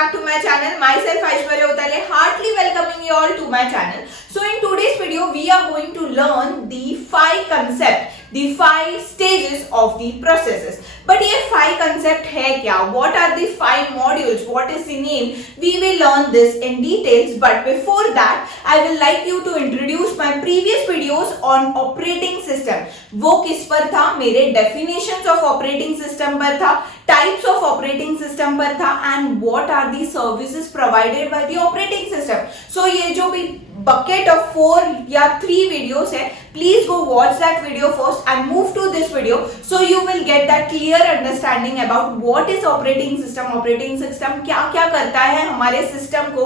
back to my channel. Myself Aishwarya Utale, heartily welcoming you all to my channel. So in today's video, we are going to learn the 5 concepts, the 5 stages of the processes. But ये 5 concept है क्या? What are the 5 modules? What is the name? We will learn this in details. But before that, I will like you to introduce my previous videos on operating system. वो किस पर था? मेरे definitions of operating system पर था, types of operating system पर था, and what are the services provided by the operating system. So ये जो भी bucket of 4 या 3 videos है, please go watch that video first and move to this video so you will get that clear understanding about what is operating system. Operating system क्या क्या करता है हमारे सिस्टम को,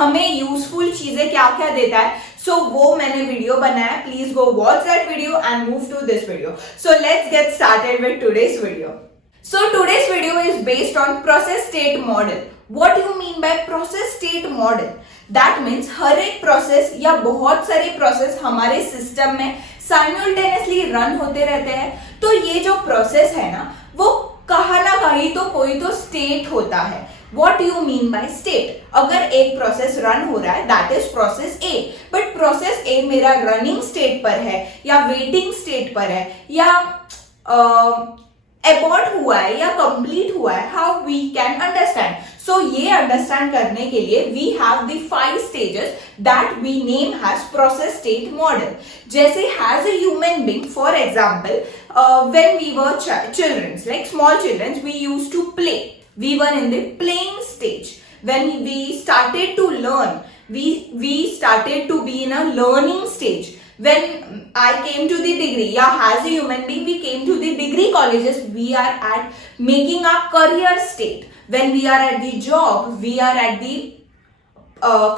हमें यूजफुल चीजें क्या क्या देता है. So वो मैंने वीडियो बनाया है. Please go watch that video and move to this video. So let's get started with today's video. So today's video is based on process state model. What do you mean by process state model? That means हर एक process या बहुत सारे process हमारे system में simultaneously run होते रहते हैं. तो ये जो प्रोसेस है ना, वो कहीं ना कहीं तो कोई तो स्टेट होता है. What do you mean by state? अगर एक प्रोसेस रन हो रहा है, that is process A. But process A मेरा रनिंग स्टेट पर है या वेटिंग स्टेट पर है या अबॉर्ट हुआ है या कंप्लीट हुआ है. How we can understand? So ये अंडरस्टैंड करने के लिए we have the 5 stages that we name has process state model. जैसे has a human being, for example when we were childrens, like small childrens, we used to play. We were in the playing stage. When we started to learn, we started to be in a learning stage. When I came to the degree, as a human being, we came to the degree colleges, we are at making our career state. When we are at the job, we are at the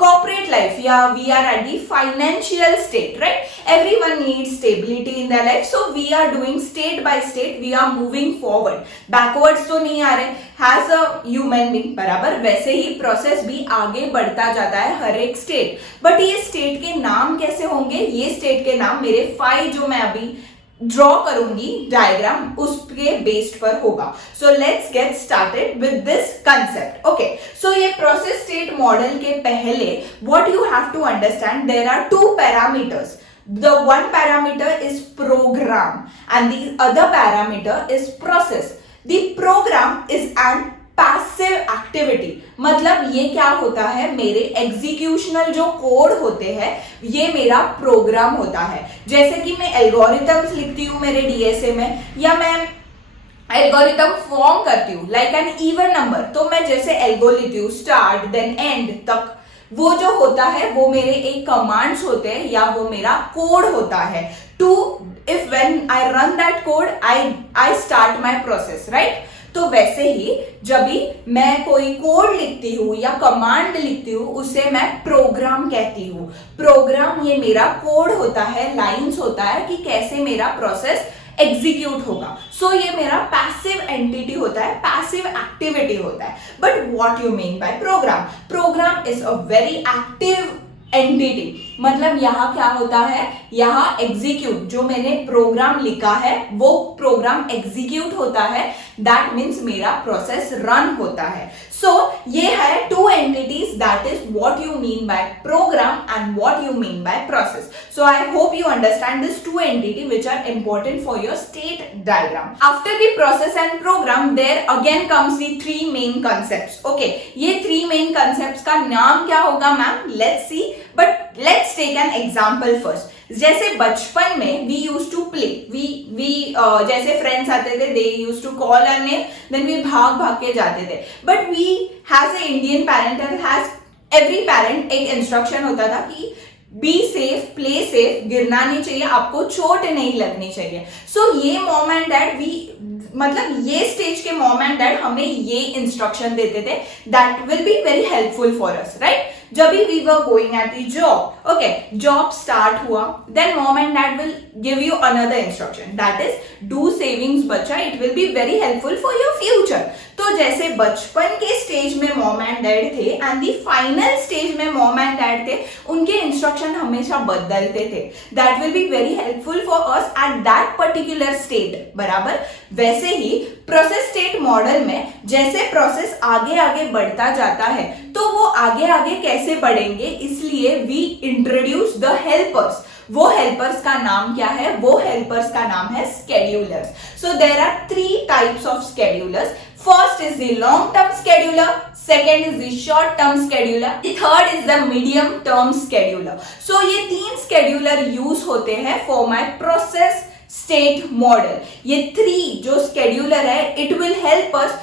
corporate life, we are at the financial state, right? Everyone needs stability in their life, so we are doing state by state, we are moving forward. Backwards तो नहीं आ रहे. As a human being, बराबर वैसे ही process भी आगे बढ़ता जाता है हर एक स्टेट. बट ये स्टेट के नाम कैसे होंगे? ये स्टेट के नाम मेरे 5 जो मैं अभी ड्रॉ करूंगी डायग्राम, उसके बेस्ड पर होगा. So let's get started with this concept. Okay, so ये प्रोसेस स्टेट मॉडल के पहले what you have to understand, there are 2 parameters. The one parameter is program and the other parameter is process. The program is an passive activity. मतलब ये क्या होता है, मेरे executional जो कोड होते हैं ये मेरा प्रोग्राम होता है. जैसे कि मैं एल्गोरिथम्स लिखती हूँ मेरे डीएसए में, या मैं एल्गोरिथम फॉर्म करती हूँ लाइक एन इवन नंबर. तो मैं जैसे एल्गो लिखती हूँ स्टार्ट देन एंड तक, वो जो होता है वो मेरे एक कमांड्स होते हैं या वो मेरा कोड होता है. To if when I run that code I start my process, right? तो वैसे ही जब भी मैं कोई कोड लिखती हूँ या कमांड लिखती हूँ, उसे मैं प्रोग्राम कहती हूँ. प्रोग्राम ये मेरा कोड होता है, लाइंस होता है कि कैसे मेरा प्रोसेस एग्जीक्यूट होगा. सो ये मेरा पैसिव एंटिटी होता है, पैसिव एक्टिविटी होता है. But what you mean by program? Program is a very active entity. मतलब यहाँ क्या होता है, यहाँ एग्जीक्यूट, जो मैंने प्रोग्राम लिखा है वो प्रोग्राम एग्जीक्यूट होता है. दैट मीन्स मेरा प्रोसेस रन होता है. सो ये है 2 entities, that is what you mean by program and what you mean by process. So I hope you understand this 2 entity which are important for your state diagram. After the process and program there again comes the 3 main concepts. Okay, ये 3 main concepts का नाम क्या होगा ma'am? Let's see. But let's take an example first. जैसे बचपन में we use to play, we जैसे friends आते थे, they use to call our name, then we भाग भाग के जाते थे. But we has a Indian parent and has every parent एक इंस्ट्रक्शन होता था कि बी सेफ, प्ले सेफ, गिरना नहीं चाहिए, आपको चोट नहीं लगनी चाहिए. सो ये मॉम एंड डैड, मतलब ये स्टेज के मॉम एंड डैड हमें ये इंस्ट्रक्शन देते थे. That will be very helpful for us, right? जब we were going at the job, okay, job start हुआ, then mom and dad will give you another instruction, that is do savings बच्चा, it will be very helpful for your future. तो जैसे बचपन के stage में mom and dad थे and the final stage में mom and dad थे, उनके इंस्ट्रक्शन हमेशा बदलते थे, that will be very helpful for us at that particular state, बराबर। वैसे ही प्रोसेस स्टेट मॉडल में जैसे प्रोसेस आगे आगे बढ़ता जाता है तो वो आगे आगे कैसे बढ़ेंगे, इसलिए वी इंट्रोड्यूस द हेल्पर्स। वो हेल्पर्स का नाम क्या है? वो हेल्पर्स का नाम है schedulers. So there are 3 types of schedulers. First is the long term scheduler, second is the short term scheduler, the third is the medium term scheduler. So ये 3 scheduler use होते हैं for my process state model. ये 3 जो scheduler है, it will help us,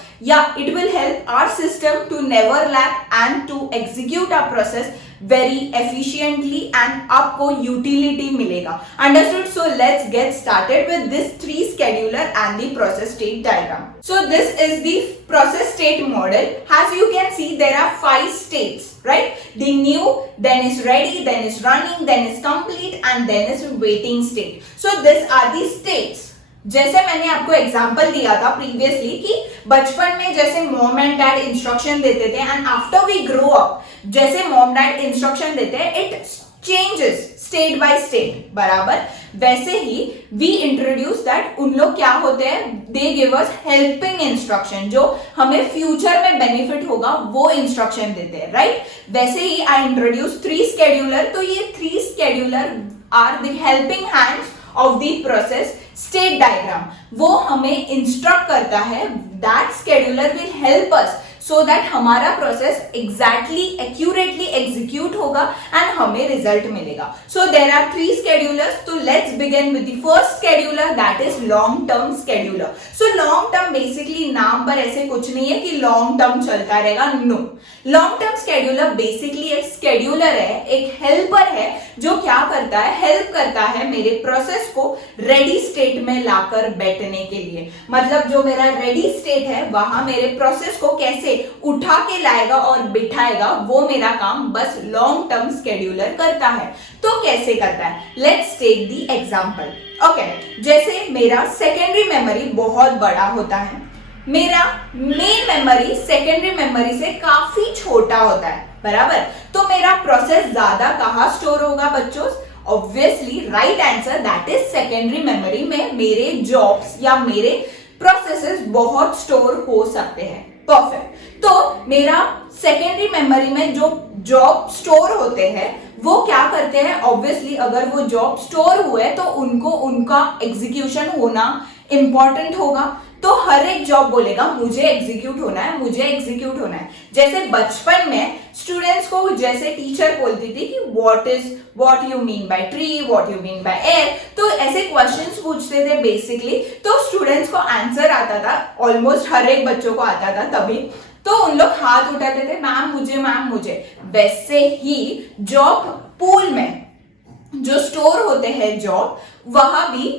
it will help our system to never lag and to execute our process very efficiently and आपको utility मिलेगा. Understood? So let's get started with this 3 scheduler and the process state diagram. So this is the process state model. As you can see, there are 5 states, right? The new, then is ready, then is running, then is complete, and then is waiting state. So these are the states. जैसे मैंने आपको example दिया था previously कि बचपन में जैसे mom and dad instruction देते थे and after we grow up जैसे मॉम डैड इंस्ट्रक्शन देते हैं, it changes state by state, बराबर। वैसे ही वी इंट्रोड्यूस दैट उन लोग क्या होते हैं, they give us helping instruction, जो हमें फ्यूचर में बेनिफिट होगा वो इंस्ट्रक्शन देते हैं, राइट। वैसे ही आई इंट्रोड्यूस 3 स्केड्यूलर, तो ये 3 scheduler are the helping hands of the process state diagram. वो हमें इंस्ट्रक्ट करता है, that scheduler will help us so that हमारा प्रोसेस एग्जैक्टली एक्यूरेटली एग्जीक्यूट होगा एंड हमें रिजल्ट मिलेगा। So there are 3 schedulers. तो let's begin with the first scheduler, that is long term scheduler. So long term basically नाम पर ऐसे कुछ नहीं है कि लॉन्ग टर्म चलता रहेगा, no. Long term scheduler basically एक स्केड्यूलर है, एक हेल्पर है जो क्या करता है, हेल्प करता है मेरे प्रोसेस को रेडी स्टेट में लाकर बैठने के लिए। मतलब जो मेरा रेडी स्टेट है वहां मेरे प्रोसेस को कैसे उठा के लाएगा और बिठाएगा, वो मेरा काम बस लॉन्ग टर्म स्केड्यूलर करता है। तो कैसे करता है, let's take the example. Okay, जैसे मेरा सेकेंडरी मेमोरी बहुत बड़ा होता है, मेरा मेन मेमोरी सेकेंडरी मेमोरी से काफी छोटा होता है, बराबर। तो मेरा प्रोसेस ज्यादा कहाँ स्टोर होगा बच्चों? Obviously right answer, that is secondary memory में मेरे जॉब्स या मेरे प्रोसेसेस बहुत स्टोर हो सकते हैं। परफेक्ट। तो मेरा सेकेंडरी मेमोरी में जो जॉब स्टोर होते हैं वो क्या करते हैं, ऑब्वियसली अगर वो जॉब स्टोर हुए तो उनको उनका एग्जीक्यूशन होना इंपॉर्टेंट होगा। तो हर एक जॉब बोलेगा मुझे एग्जीक्यूट होना है, मुझे एग्जीक्यूट होना है। जैसे बचपन में स्टूडेंट्स को जैसे टीचर बोलती थी कि what you mean bye tree, what you mean by air, तो ऐसे क्वेश्चंस पूछते थे बेसिकली, तो स्टूडेंट्स को आंसर आता था, ऑलमोस्ट हर एक बच्चों को आता था तभी, तो उन लोग हाथ उठाते थे, मैम मुझे। वैसे ही जॉब पूल में जो स्टोर होते हैं जॉब, वहां भी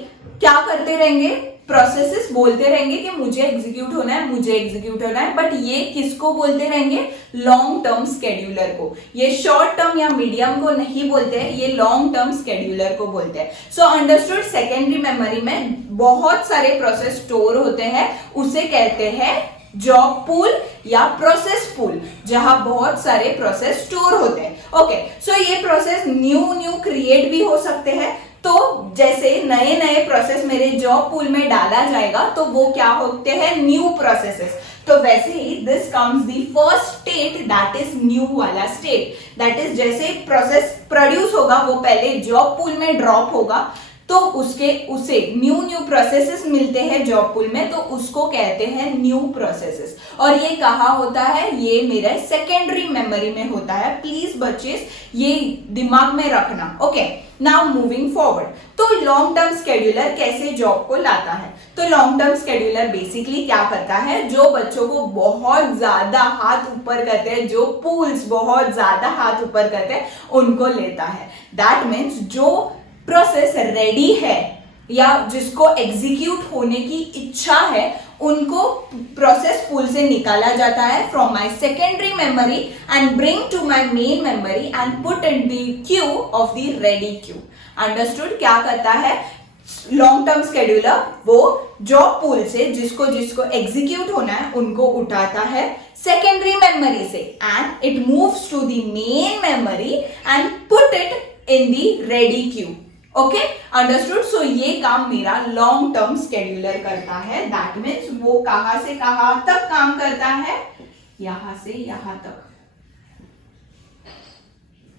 क्या करते रहेंगे, प्रोसेसेस बोलते रहेंगे कि मुझे एग्जीक्यूट होना है, मुझे एग्जीक्यूट होना है, बट ये किसको बोलते रहेंगे, लॉन्ग टर्म स्केड्यूलर को। ये शॉर्ट टर्म या मीडियम को नहीं बोलते हैं, ये लॉन्ग टर्म स्केड्यूलर को बोलते हैं। सो अंडरस्टूड, सेकेंडरी मेमोरी में बहुत सारे प्रोसेस स्टोर होते हैं, उसे कहते हैं जॉब पूल या प्रोसेस पूल, जहां बहुत सारे प्रोसेस स्टोर होते हैं। ओके, सो ये प्रोसेस न्यू क्रिएट भी हो सकते हैं। तो जैसे नए नए प्रोसेस मेरे जॉब पूल में डाला जाएगा तो वो क्या होते हैं, न्यू प्रोसेसेस। तो वैसे ही this comes the first state, that is new वाला स्टेट, दैट इज जैसे प्रोसेस प्रोड्यूस होगा वो पहले जॉब पूल में ड्रॉप होगा, तो उसे न्यू प्रोसेसेस मिलते हैं जॉब पूल में, तो उसको कहते हैं न्यू प्रोसेसेस। और ये कहाँ होता है, ये मेरे सेकेंडरी मेमोरी में होता है। प्लीज बच्चे ये दिमाग में रखना। ओके, नाउ मूविंग फॉरवर्ड, तो लॉन्ग टर्म स्केड्यूलर कैसे जॉब को लाता है? तो लॉन्ग टर्म स्केड्यूलर बेसिकली क्या करता है, जो बच्चों को बहुत ज्यादा हाथ ऊपर करते हैं, जो पूल्स बहुत ज्यादा हाथ ऊपर करते हैं, उनको लेता है। दैट मीन्स जो प्रोसेस रेडी है या जिसको एग्जीक्यूट होने की इच्छा है, उनको प्रोसेस पूल से निकाला जाता है from my secondary memory and bring to my main memory and put in the queue of the ready queue. Understood? क्या करता है लॉन्ग टर्म स्केड्यूलर? वो जॉब पूल से जिसको जिसको एग्जीक्यूट होना है उनको उठाता है सेकेंडरी मेमोरी से and it moves to the main memory and put it in the ready queue. Okay, understood? So ये काम मेरा लॉन्ग टर्म स्केड्यूलर करता है। दैट मीन्स वो कहां से कहां तक काम करता है? यहां से यहां तक।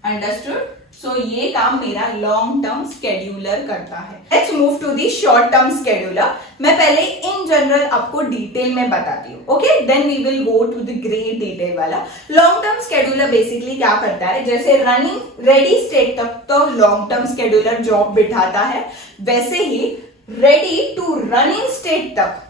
अंडरस्टूड? सो ये काम मेरा लॉन्ग टर्म स्केड्यूलर करता है। Let's move to the short term scheduler. मैं पहले इन जनरल आपको डिटेल में बताती हूँ। Okay, then we will go to the great detail वाला। लॉन्ग टर्म स्केड्यूलर बेसिकली क्या करता है, जैसे रनिंग रेडी स्टेट तक तो लॉन्ग टर्म स्केड्यूलर जॉब बिठाता है, वैसे ही रेडी टू रनिंग स्टेट तक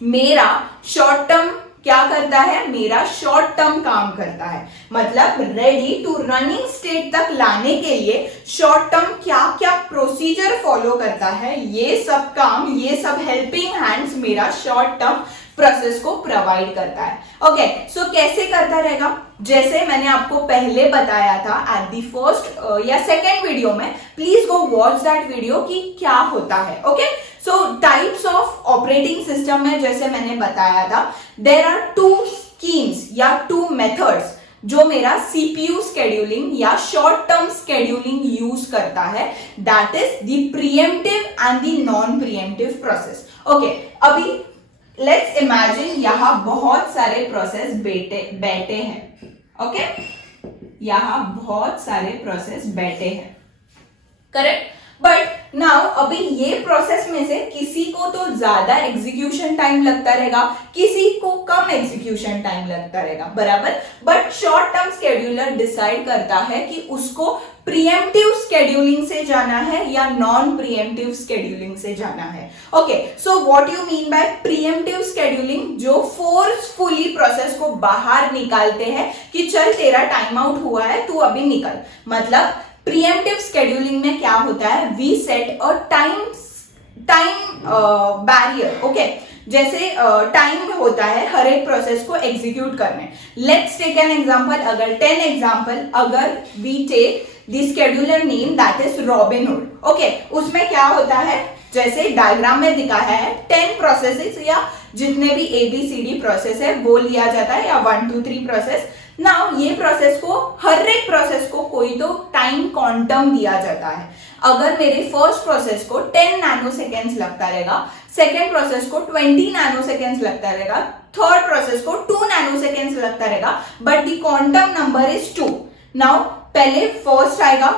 मेरा शॉर्ट टर्म क्या करता है? मेरा शॉर्ट टर्म काम करता है। मतलब रेडी टू रनिंग स्टेट तक लाने के लिए शॉर्ट टर्म क्या क्या प्रोसीजर फॉलो करता है, ये सब काम, ये सब हेल्पिंग हैंड्स मेरा शॉर्ट टर्म प्रोसेस को प्रोवाइड करता है। ओके, सो कैसे करता रहेगा? जैसे मैंने आपको पहले बताया था एट दी फर्स्ट या सेकेंड वीडियो में, please go watch that video कि क्या होता है। Okay, so types of operating system में जैसे मैंने बताया था, देर आर टू स्कीम्स या टू मेथड्स जो मेरा सीपीयू स्केड्यूलिंग या शॉर्ट टर्म स्केड्यूलिंग यूज करता है। That is the pre-emptive and the non pre-emptive process. Okay, अभी लेट्स इमेजिन यहां बहुत सारे प्रोसेस बैठे हैं। ओके, यहां बहुत सारे प्रोसेस बैठे हैं, करेक्ट? बट नाउ अभी ये प्रोसेस में से किसी को तो ज्यादा एग्जीक्यूशन टाइम लगता रहेगा, किसी को कम एग्जीक्यूशन टाइम लगता रहेगा, बराबर? But short term scheduler decide करता है कि उसको प्रीएम्प्टिव स्केड्यूलिंग से जाना है या नॉन प्रीएम्प्टिव स्केड्यूलिंग से जाना है। Okay, so what you mean bye pre-emptive scheduling? जो फोर्सफुली प्रोसेस को बाहर निकालते हैं कि चल तेरा टाइम आउट हुआ है, तू अभी निकल। मतलब प्रीएम्प्टिव स्केड्यूलिंग में क्या होता है, we set a time barrier. Okay, जैसे टाइम होता है हर एक प्रोसेस को एग्जीक्यूट करने। लेट्स टेक एन एग्जांपल, अगर 10 एग्जांपल, अगर we take the scheduler name that is Robin Hood. Okay, उसमें क्या होता है, जैसे डायग्राम में दिखाया है 10 प्रोसेसेस या जितने भी ABCD प्रोसेस है वो लिया जाता है, या 1 2 3 प्रोसेस। नाउ ये प्रोसेस को, हर एक प्रोसेस को कोई तो टाइम क्वांटम दिया जाता है। अगर मेरे फर्स्ट प्रोसेस को 10 नैनो सेकेंड्स लगता रहेगा, सेकेंड प्रोसेस को 20 नैनो सेकेंड्स लगता रहेगा, थर्ड प्रोसेस को 2 नैनो सेकेंड्स लगता रहेगा, but the quantum number is 2। Now पहले फर्स्ट आएगा,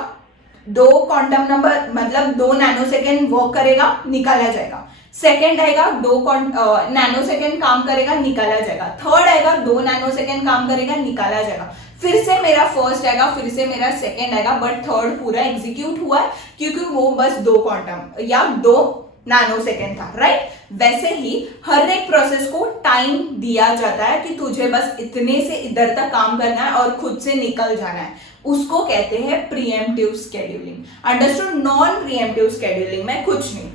2 क्वांटम नंबर मतलब 2 नैनो सेकेंड वर्क करेगा, निकाला जाएगा। सेकेंड आएगा, 2 नैनो सेकेंड काम करेगा, निकाला जाएगा। थर्ड आएगा, 2 नैनो सेकेंड काम करेगा, निकाला जाएगा। फिर से मेरा फर्स्ट आएगा, फिर से मेरा सेकेंड आएगा, बट थर्ड पूरा एग्जीक्यूट हुआ है क्योंकि वो बस 2 क्वांटम या 2 नैनो सेकेंड था, राइट? वैसे ही हर एक प्रोसेस को टाइम दिया जाता है कि तुझे बस इतने से इधर तक काम करना है और खुद से निकल जाना है। उसको कहते हैं pre-emptive scheduling. Understood? Non pre-emptive scheduling में कुछ नहीं,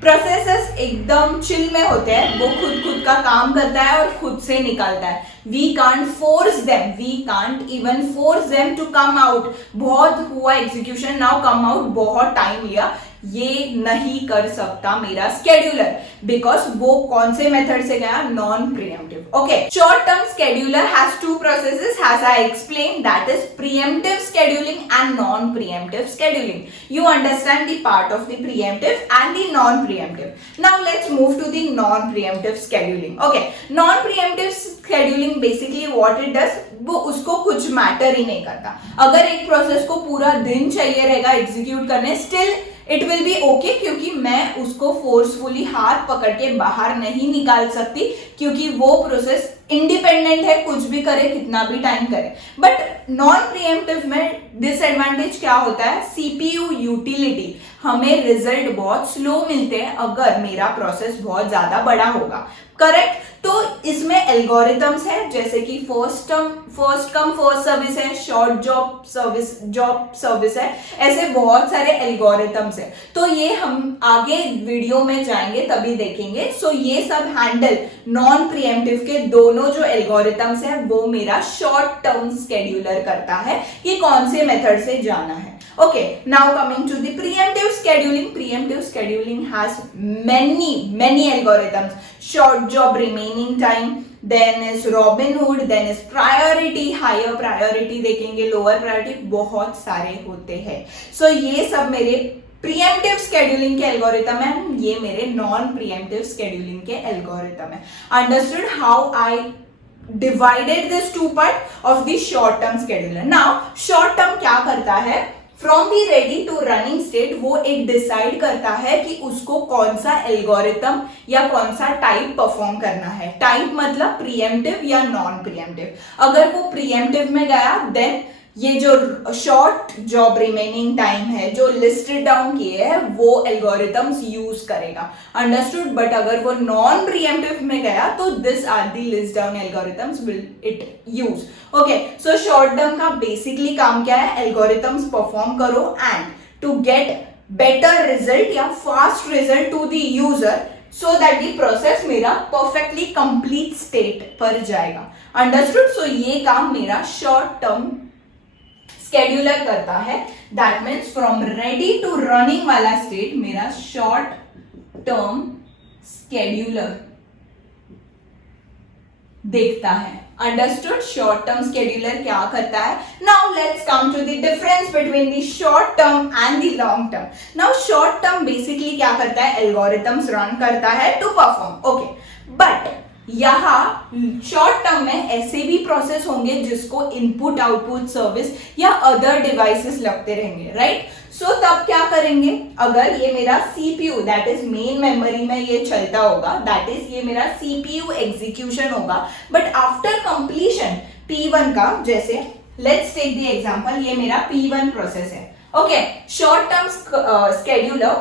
प्रोसेसेस एकदम चिल में होते हैं, वो खुद का काम करता है और खुद से निकलता है। We can't force them, we can't even force them to come out. बहुत हुआ एग्जीक्यूशन, नाउ कम आउट, बहुत टाइम लिया, ये नहीं कर सकता मेरा स्केड्यूलर, बिकॉज वो कौन से मेथड से गया? Non pre-emptive. Okay, short term scheduler has 2 processes, has I explain, that is pre-emptive scheduling and non pre-emptive scheduling. You understand the part of the preemptive and the non-preemptive. Now let's move to the non-preemptive scheduling. Okay, non-preemptive scheduling basically what it does, वो उसको कुछ matter ही नहीं करता। अगर एक process को पूरा दिन चाहिए रहेगा एग्जीक्यूट करने, still it will B okay, क्योंकि मैं उसको फोर्सफुली हाथ पकड़ के बाहर नहीं निकाल सकती, क्योंकि वो प्रोसेस इंडिपेंडेंट है, कुछ भी करे, कितना भी टाइम करे। बट नॉन प्रीएम्प्टिव में डिसएडवांटेज क्या होता है? सीपीयू यूटिलिटी, हमें रिजल्ट बहुत स्लो मिलते हैं अगर मेरा प्रोसेस बहुत ज्यादा बड़ा होगा। करेक्ट। तो इसमें एल्गोरिथम्स है, जैसे कि फर्स्ट कम फर्स्ट सर्विस है, शॉर्ट जॉब सर्विस है, ऐसे बहुत सारे एल्गोरिथम्स है। तो ये हम आगे वीडियो में जाएंगे तभी देखेंगे। सो ये सब हैंडल नॉन प्रीएम्प्टिव के दोनों जो एल्गोरिथम्स है वो मेरा शॉर्ट टर्म स्केड्यूलर करता है कि कौन से मेथड से जाना है। Okay, now coming to the preemptive scheduling. Preemptive scheduling has many algorithms. Short job remaining time, then is Robinhood, then is priority, higher priority देखेंगे, lower priority, बहुत सारे होते हैं। So ये सब मेरे प्रीएम्प्टिव स्केड्यूलिंग के एल्गोरिथम है, ये मेरे नॉन प्रीएम्प्टिव स्केड्यूलिंग के एल्गोरिथम है। Understood how I divided this two part of the short term scheduler. Now short term क्या करता है, from the ready to running state वो एक डिसाइड करता है कि उसको कौन सा एल्गोरिथम या कौन सा टाइप परफॉर्म करना है। टाइप मतलब प्रीएम्प्टिव या नॉन प्रीएम्प्टिव। अगर वो प्रीएम्प्टिव में गया देन ये जो शॉर्ट जॉब रिमेनिंग टाइम है जो लिस्टेड डाउन किए हैं वो एल्गोरिथम्स यूज करेगा। अंडरस्टूड। बट अगर वो नॉन प्रीएम्प्टिव में गया तो this are the list down algorithms will it use. Okay, so short term का बेसिकली काम क्या है, एल्गोरिथम्स परफॉर्म करो and to get better result या fast result to the user so that the process मेरा परफेक्टली कंप्लीट स्टेट पर जाएगा। Understood. So ये काम मेरा शॉर्ट टर्म स्केड्यूलर करता है। That means from ready to running वाला स्टेट मेरा शॉर्ट टर्म स्केड्यूलर देखता है। अंडरस्टूड। शॉर्ट टर्म स्केड्यूलर क्या करता है। Now let's come to the difference between the short term and the long term. Now short term basically क्या करता है, एल्गोरिथम्स रन करता है टू परफॉर्म। ओके, बट यहाँ शॉर्ट टर्म में ऐसे भी प्रोसेस होंगे जिसको इनपुट आउटपुट सर्विस या अदर डिवाइसेस लगते रहेंगे, राइट। सो तब क्या करेंगे, अगर ये मेरा CPU that is main memory में ये चलता होगा, दैट इज ये मेरा सीपीयू एग्जीक्यूशन होगा, बट आफ्टर कंप्लीशन P1 का, जैसे लेट्स टेक द एग्जांपल, ये मेरा P1 प्रोसेस है। Okay, short term scheduler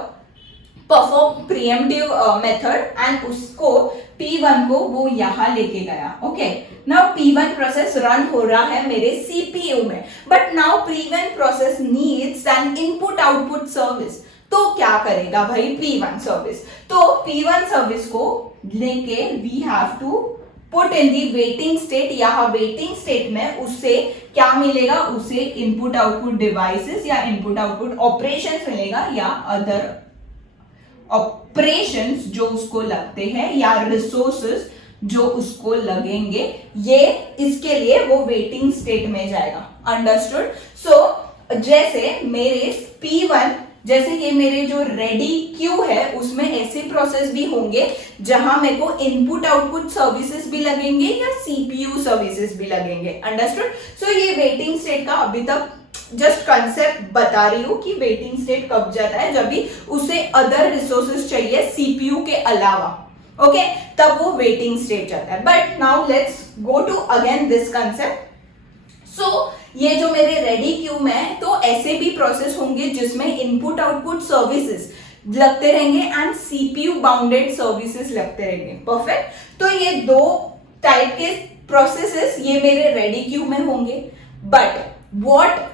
perform pre-emptive method and उसको P1 को वो यहां लेके गया। Okay, now P1 process run हो रहा है मेरे सीपीयू में, but now P1 process needs an input output service. तो क्या करेगा भाई P1 सर्विस, तो P1 सर्विस को लेके we have to put in the waiting state. यहाँ वेटिंग स्टेट में उससे क्या मिलेगा, उसे इनपुट आउटपुट डिवाइसेस या इनपुट आउटपुट ऑपरेशंस मिलेगा या अदर ऑपरेशंस जो उसको लगते हैं या रिसोर्सेस जो उसको लगेंगे, ये इसके लिए वो वेटिंग स्टेट में जाएगा। अंडरस्टूड। सो जैसे मेरे P1, जैसे ये मेरे जो रेडी क्यू है उसमें ऐसे प्रोसेस भी होंगे जहां मेरे को इनपुट आउटपुट सर्विसेज भी लगेंगे या सीपीयू सर्विसेज भी लगेंगे। अंडरस्टूड। सो ये वेटिंग स्टेट का अभी तक जस्ट कंसेप्ट बता रही हूं कि वेटिंग स्टेट कब जाता है, जब भी उसे अदर रिसोर्सेज चाहिए सीपीयू के अलावा। ओके, तब वो वेटिंग स्टेट जाता है। But now let's go to again this concept. So ये जो मेरे रेडी क्यू में है, तो ऐसे भी प्रोसेस होंगे जिसमें इनपुट आउटपुट सर्विसेज लगते रहेंगे एंड सीपीयू बाउंडेड सर्विसेज लगते रहेंगे। परफेक्ट। तो ये दो टाइप के प्रोसेसेस ये मेरे रेडी क्यू में होंगे। But what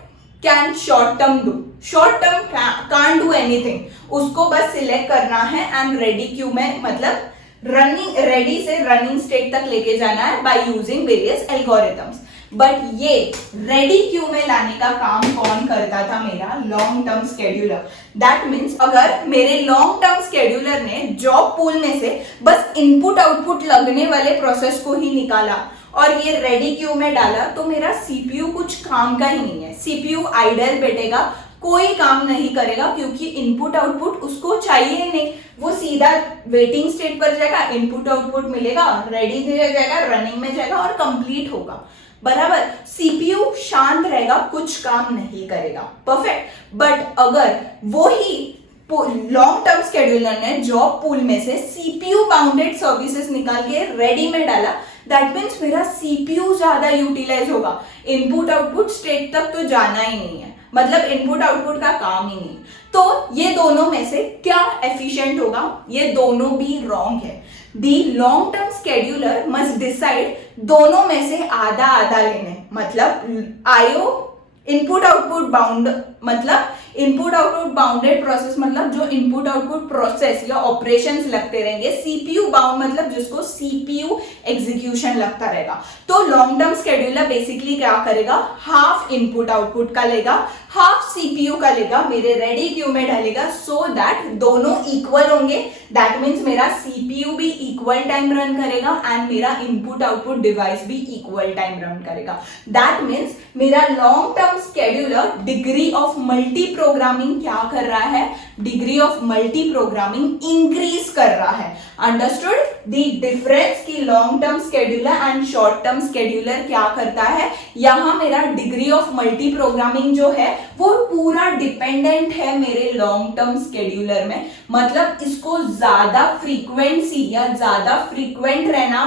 can short term do, short term can't do anything, उसको बस सिलेक्ट करना है एंड रेडी क्यू में मतलब रनिंग रेडी से रनिंग स्टेट तक लेके जाना है by using various algorithms. But ये रेडी क्यू में लाने का काम कौन करता था, मेरा long term scheduler. That means अगर मेरे लॉन्ग टर्म स्केड्यूलर ने जॉब पूल में से बस इनपुट आउटपुट लगने वाले प्रोसेस को ही निकाला और ये रेडी क्यू में डाला, तो मेरा सीपीयू कुछ काम का ही नहीं है। सीपीयू आइडल बैठेगा, कोई काम नहीं करेगा, क्योंकि इनपुट आउटपुट उसको चाहिए ही नहीं। वो सीधा वेटिंग स्टेट पर जाएगा, इनपुट आउटपुट मिलेगा, रेडी जाएगा, रनिंग में जाएगा और कंप्लीट होगा। बराबर। सीपीयू शांत रहेगा, कुछ काम नहीं करेगा। परफेक्ट। बट अगर वो ही लॉन्ग टर्म स्केड्यूलर ने जॉब पूल में से सीपीयू बाउंडेड सर्विसेज निकाल के रेडी में डाला, दैट मीन्स मेरा सीपीयू ज्यादा यूटिलाइज होगा, इनपुट आउटपुट स्टेट तक तो जाना ही नहीं है, मतलब इनपुट आउटपुट का काम ही नहीं। तो ये दोनों में से क्या एफिशिएंट होगा, ये दोनों भी रॉन्ग है। दी long term scheduler must decide दोनों में से आधा आधा लेने, मतलब आईओ इनपुट आउटपुट बाउंड, मतलब इनपुट आउटपुट बाउंडेड प्रोसेस, मतलब जो इनपुट आउटपुट प्रोसेस या ऑपरेशंस लगते रहेंगे, सीपीयू बाउंड मतलब जिसको सीपीयू एग्जीक्यूशन लगता रहेगा। तो लॉन्ग टर्म स्केड्यूलर बेसिकली क्या करेगा, हाफ इनपुट आउटपुट का लेगा, हाफ सीपीयू का लेगा, मेरे रेडी क्यू में डालेगा, सो दैट दोनों इक्वल होंगे। दैट मीन्स मेरा सीपीयू भी इक्वल टाइम रन करेगा एंड मेरा इनपुट आउटपुट डिवाइस भी इक्वल टाइम रन करेगा। दैट मीन्स मेरा long term scheduler degree of multi programming क्या कर रहा है, degree of multi programming increase कर रहा है। अंडरस्टूड द डिफरेंस की long term scheduler and short term scheduler क्या करता है, यहां मेरा डिग्री ऑफ मल्टी प्रोग्रामिंग जो है वो पूरा डिपेंडेंट है मेरे लॉन्ग टर्म स्केड्यूलर में, मतलब इसको ज्यादा फ्रीक्वेंसी या ज्यादा फ्रीक्वेंट रहना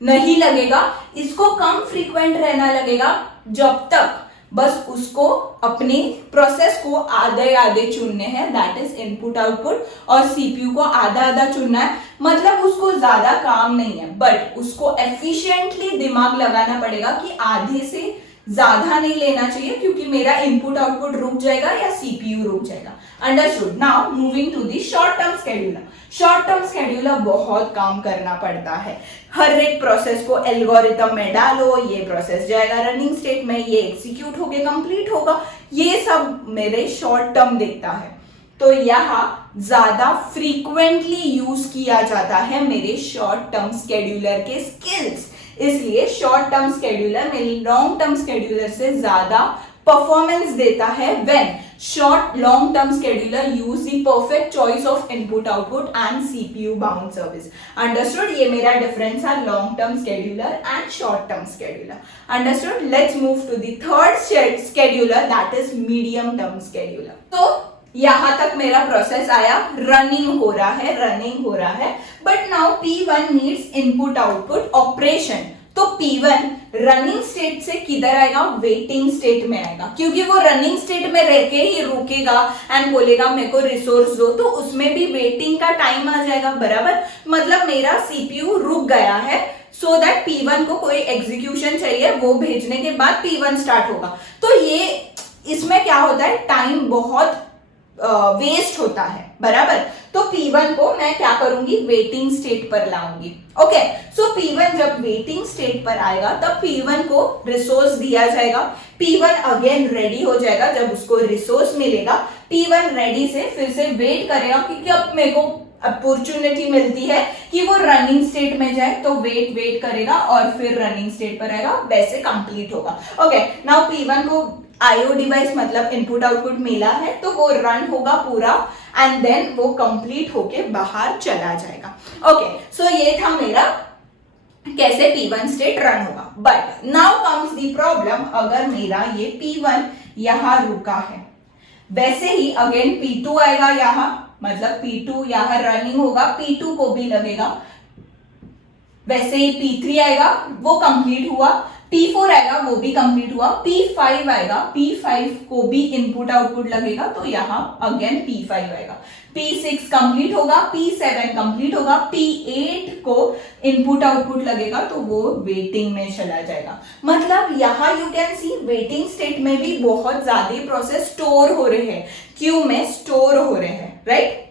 नहीं लगेगा, इसको कम फ्रीक्वेंट रहना लगेगा, जब तक बस उसको अपने प्रोसेस को आधे आधे चुनने हैं, दैट इज इनपुट आउटपुट, और सीपीयू को आधा आधा चुनना है, मतलब उसको ज्यादा काम नहीं है, बट उसको एफिशिएंटली दिमाग लगाना पड़ेगा कि आधे से ज्यादा नहीं लेना चाहिए, क्योंकि मेरा इनपुट आउटपुट रुक जाएगा या सीपीयू रुक जाएगा। Understood. Now moving to the short term scheduler. Short term scheduler बहुत काम करना पड़ता है, हर एक प्रोसेस को एल्गोरिथम में डालो, ये प्रोसेस जाएगा रनिंग स्टेट में, ये एग्जीक्यूट होके कंप्लीट होगा, ये सब मेरे शॉर्ट टर्म देखता है। तो यहाँ ज्यादा फ्रीक्वेंटली यूज किया जाता है मेरे शॉर्ट टर्म स्केड्यूलर के स्किल्स, इसलिए शॉर्ट टर्म स्केड्यूलर मेरे लॉन्ग टर्म स्केड्यूलर से ज्यादा परफॉर्मेंस देता है when short long term scheduler use the perfect choice of input output and CPU bound service. Understood, ये मेरा डिफरेंस है long term scheduler and short term scheduler. Understood. Let's move to the third scheduler, that is medium term scheduler. तो यहां तक मेरा process आया, running हो रहा है, but now P1 needs input output operation. तो P1 रनिंग स्टेट से किधर आएगा, वेटिंग स्टेट में आएगा, क्योंकि वो रनिंग स्टेट में रह के ही रुकेगा एंड बोलेगा मेरे को रिसोर्स दो, तो उसमें भी वेटिंग का टाइम आ जाएगा, बराबर। मतलब मेरा सीपीयू रुक गया है, सो दैट P1 को कोई एग्जीक्यूशन चाहिए, वो भेजने के बाद P1 स्टार्ट होगा। तो ये इसमें क्या होता है, टाइम बहुत वेस्ट होता है, बराबर। तो P1 को मैं क्या करूंगी, वेटिंग स्टेट पर लाऊंगी। ओके, सो P1 जब वेटिंग स्टेट पर आएगा तब P1 को रिसोर्स दिया जाएगा, P1 अगेन रेडी हो जाएगा। जब उसको रिसोर्स मिलेगा, P1 रेडी से फिर से वेट करेगा क्योंकि अब मेरे को अपॉर्चुनिटी मिलती है कि वो रनिंग स्टेट में जाए, तो वेट करेगा और फिर रनिंग स्टेट पर आएगा, वैसे कंप्लीट होगा। ओके, नाउ P1 को आईओ डिवाइस मतलब इनपुट आउटपुट मिला है, तो वो रन होगा पूरा एंड देन वो कंप्लीट होके बाहर चला जाएगा। ओके, सो ये था मेरा कैसे P1 स्टेट रन होगा। But now comes the problem, अगर मेरा ये P1 यहां रुका है, वैसे ही अगेन P2 आएगा यहां, मतलब P2 यहां रनिंग होगा, P2 को भी लगेगा, वैसे ही P3 आएगा, वो कंप्लीट हुआ, P4 आएगा, वो भी कंप्लीट हुआ, P5 आएगा, P5 को भी इनपुट आउटपुट लगेगा, तो यहां अगेन P5 आएगा, P6 कंप्लीट होगा, P7 कंप्लीट होगा, P8 को इनपुट आउटपुट लगेगा, तो वो वेटिंग में चला जाएगा। मतलब यहां you can see waiting state में भी बहुत ज्यादा प्रोसेस स्टोर हो रहे हैं, क्यू में स्टोर हो रहे हैं, राइट।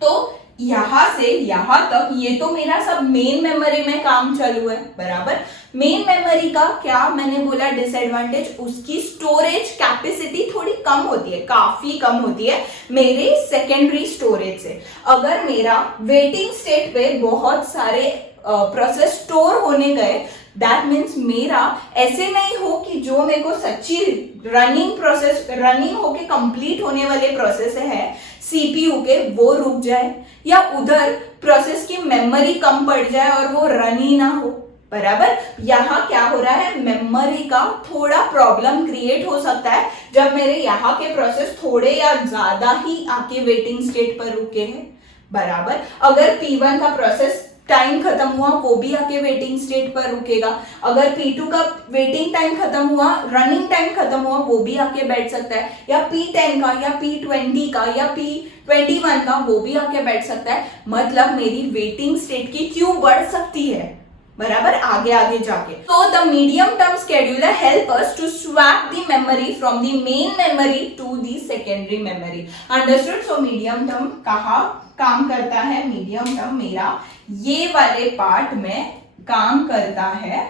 तो यहां से यहां तक ये तो मेरा सब मेन मेमोरी में काम चालू है, बराबर। मेन मेमोरी का क्या मैंने बोला डिसएडवांटेज, उसकी स्टोरेज कैपेसिटी थोड़ी कम होती है, काफी कम होती है मेरे सेकेंडरी स्टोरेज से। अगर मेरा वेटिंग स्टेट पे बहुत सारे प्रोसेस स्टोर होने गए, दैट मीन्स मेरा ऐसे नहीं हो कि जो मेरे को सच्ची रनिंग होके कंप्लीट होने वाले प्रोसेस है सीपीयू के, वो रुक जाए, या उधर प्रोसेस की मेमोरी कम पड़ जाए और वो रन ही ना हो, बराबर। यहाँ क्या हो रहा है, मेमोरी का थोड़ा प्रॉब्लम क्रिएट हो सकता है जब मेरे यहाँ के प्रोसेस थोड़े या ज्यादा ही आके वेटिंग स्टेट पर रुके हैं, बराबर। अगर P1 का प्रोसेस टाइम खत्म हुआ वो भी आके वेटिंग स्टेट पर रुकेगा। अगर P2 का वेटिंग टाइम खत्म हुआ, रनिंग टाइम खत्म हुआ, वो भी आके बैठ सकता है, या P10 का या P20 का या P21 का वो भी आके बैठ सकता है। मतलब मेरी वेटिंग स्टेट की क्यू बढ़ सकती है, बराबर, आगे आगे जाके। तो the medium term scheduler help us to swap the memory from the main memory to the secondary memory. Understood? So medium term कहाँ काम करता है? मीडियम टर्म मेरा ये वाले पार्ट में काम करता है।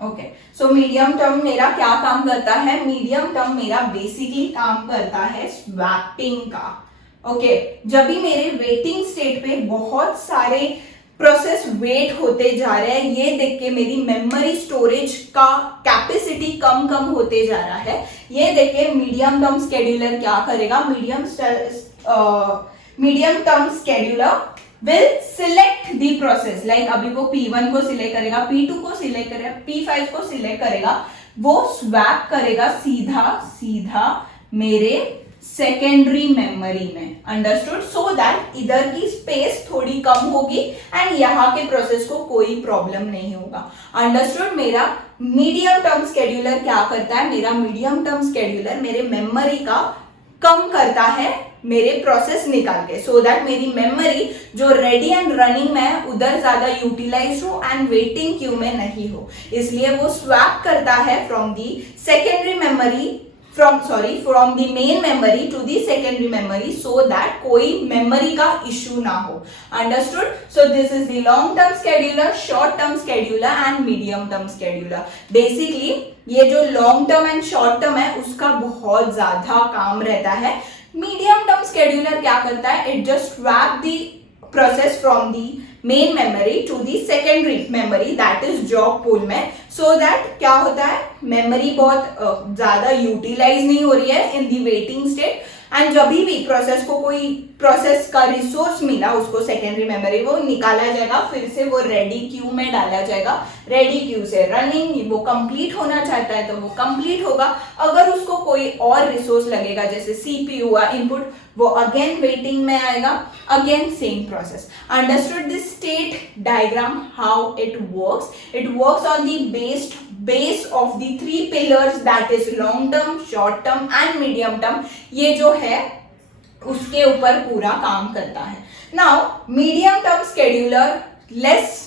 ओके, सो मीडियम टर्म मेरा क्या काम करता है? मीडियम टर्म मेरा बेसिकली काम करता है स्वैपिंग का। ओके, जब भी मेरे वेटिंग स्टेट पे बहुत सारे प्रोसेस वेट होते जा रहे हैं, ये देख के मेरी मेमोरी स्टोरेज का कैपेसिटी कम कम होते जा रहा है, ये देख के मीडियम टर्म स्केड्यूलर क्या करेगा? Medium term scheduler will select the process, like अभी वो P1 को सिलेक्ट करेगा, P2 को सिलेक्ट करेगा, P5 को सिलेक्ट करेगा, वो स्वैप करेगा सीधा सीधा मेरे सेकेंडरी मेमोरी में। अंडरस्टूड? सो दैट इधर की स्पेस थोड़ी कम होगी एंड यहाँ के प्रोसेस को कोई प्रॉब्लम नहीं होगा। अंडरस्टूड? मेरा मीडियम टर्म स्केड्यूलर क्या करता है? मेरा मीडियम टर्म स्केड्यूलर मेरे मेमोरी का कम करता है मेरे प्रोसेस निकाल के, सो दैट मेरी मेमोरी जो रेडी एंड रनिंग में है उधर ज्यादा यूटिलाइज हो एंड वेटिंग क्यू में नहीं हो। इसलिए वो स्वैप करता है from the secondary memory from the main memory to the secondary memory, so that कोई मेमोरी का इश्यू ना हो। Understood? So this is the long term scheduler, short term scheduler and medium term scheduler. Basically ये जो long term and short term है उसका बहुत ज्यादा काम रहता है। मीडियम टर्म स्केड्यूलर क्या करता है? It just swap the process from the main memory to the secondary memory, that is job pool में, सो दैट क्या होता है? मेमोरी बहुत ज्यादा यूटिलाइज नहीं हो रही है इन दी वेटिंग स्टेट, एंड जब भी प्रोसेस को कोई प्रोसेस का रिसोर्स मिला उसको सेकेंडरी मेमोरी, वो निकाला जाएगा, फिर से वो रेडी क्यू में डाला जाएगा, रेडी क्यू से रनिंग वो कंप्लीट होना चाहता है तो वो कंप्लीट होगा। अगर उसको कोई और रिसोर्स लगेगा जैसे सीपीयू हुआ इनपुट, वो अगेन वेटिंग में आएगा, again same process. Understood this state diagram how it works? It works on the base of the three pillars, that is long term, short term and medium term. ये जो है उसके ऊपर पूरा काम करता है। Now medium term scheduler less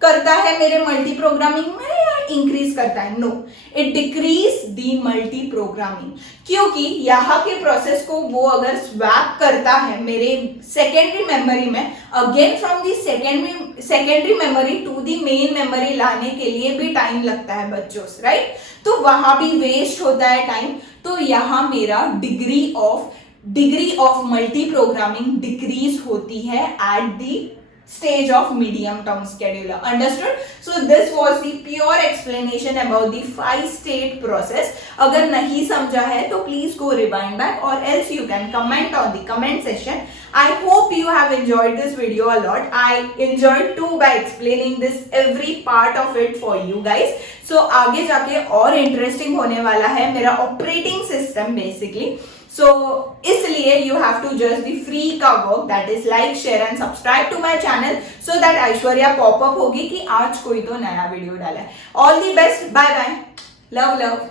करता है मेरे मल्टी प्रोग्रामिंग में या इंक्रीज करता है? No, it decrease the multi programming, क्योंकि यहाँ के प्रोसेस को वो अगर स्वैप करता है मेरे सेकेंडरी मेमोरी में, again from the secondary memory to the main memory लाने के लिए भी टाइम लगता है बच्चों, राइट? तो वहां भी वेस्ट होता है टाइम। तो यहाँ मेरा degree of multi programming decrease होती है at the stage of medium term scheduler. Understood? So this was the pure explanation about the 5-state process. अगर नहीं समझा है तो please go rewind back or else you can comment on the comment section. I hope you have enjoyed this video a lot. I enjoyed too by explaining this every part of it for you guys. So आगे जाके और interesting होने वाला है मेरा operating system basically. So इसलिए you have to judge the free का work, that is like, share and subscribe to my channel so that Aishwarya pop up होगी कि आज कोई तो नया वीडियो डाला है। All the best, bye bye, love love.